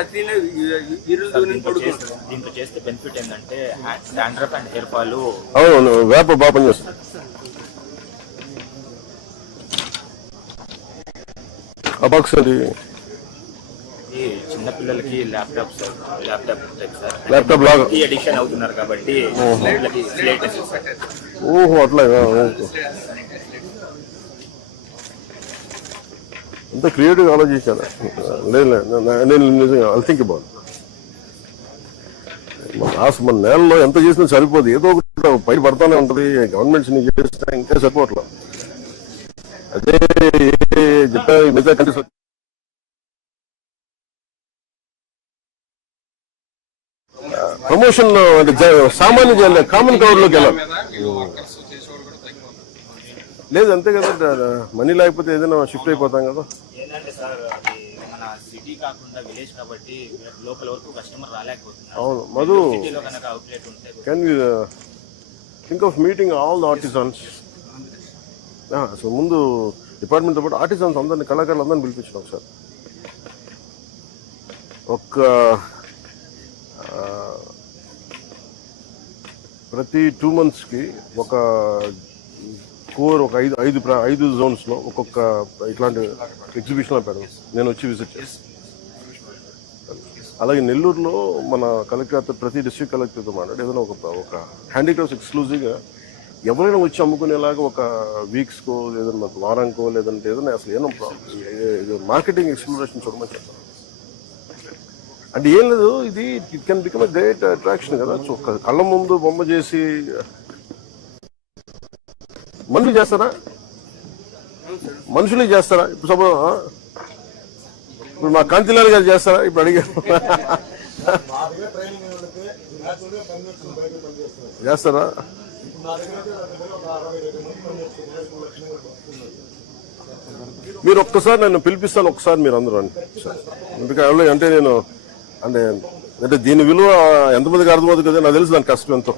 అంతేనా? దీంతో చేస్తే బెనిఫిట్ ఏంటంటే డాండ్రఫ్ అండ్ హెయిర్ ఫాల్. అవును, వేప బాగా పనిచేస్తుంది. అబాక్స్ అది చిన్న పిల్లలకి ల్యాప్టాప్ లాగా ఎడిక్షన్ అవుతున్నారు కాబట్టి. ఓహో, అట్లాగా. అంత క్రియేటివ్ ఆలోచించాను. లేదు, నేను నిజంగా ఐ థింక్ అబౌట్ మన నేలలో ఎంత చేసినా సరిపోదు, ఏదో ఒకటి పైన పడతానే ఉంటుంది. గవర్నమెంట్స్ ని చేసినా ఇంకా సరిపోవట్లేదు. అదే చెప్పా మిగతా కంట్రీస్ ప్రమోషన్ అంటే సామాన్య కామన్ క్రౌడ్ లోకి వెళ్ళాలి. లేదు అంతే కదా, మనీ లేకపోతే ఏదైనా షిఫ్ట్ అయిపోతాం కదా. ఏంటంటే సార్, అది మన సిటీ కాకుండా విలేజ్ కాబట్టి లోకల్ వరకు కస్టమర్ రాలేకపోతున్నారు. అవును మధు, సిటీలో కనుక అవుట్లెట్ ఉంటే can you think of meeting all the artisans. అసలు ముందు డిపార్ట్మెంట్తో పాటు ఆర్టిజన్స్ అందరినీ, కళాకారులు అందరినీ పిలిపించాం ఒకసారి. ప్రతి 2 monthsకి ఒక కోర్, ఒక 5 zonesలో ఒక్కొక్క ఇట్లాంటి ఎగ్జిబిషన్లో పెడదాం. నేను వచ్చి విజిట్ చేస్తాను. అలాగే నెల్లూరులో మన కలెక్టర్, ప్రతి డిస్ట్రిక్ట్ కలెక్టర్తో మాట్లాడి ఏదైనా ఒక హ్యాండిక్రాఫ్ట్స్ ఎక్స్క్లూజివ్గా ఎవరైనా వచ్చి అమ్ముకునేలాగా ఒక వీక్స్కో, లేదన్నా వారానికో, లేదంటే ఏదైనా అసలు ఏదో మార్కెటింగ్ ఎక్స్ప్లోరేషన్ చూడమని చెప్తాను. అంటే ఏం లేదు, ఇది it can become a great attraction కదా. కళ్ళ ముందు బొమ్మ చేసి మనుషులు చేస్తారా? మనుషులే చేస్తారా? ఇప్పుడు మా కాంతిలాల్ గారు చేస్తారా? ఇప్పుడు అడిగా చేస్తారా? మీరు ఒక్కసారి నన్ను పిలిపిస్తాను, ఒకసారి మీరు అందరూ ఎందుకంటే అంటే నేను అంటే దీని విలువ ఎంతమందికి అర్థమవుతుంది కదా, నాకు తెలుసు దాని కష్టం ఎంతో.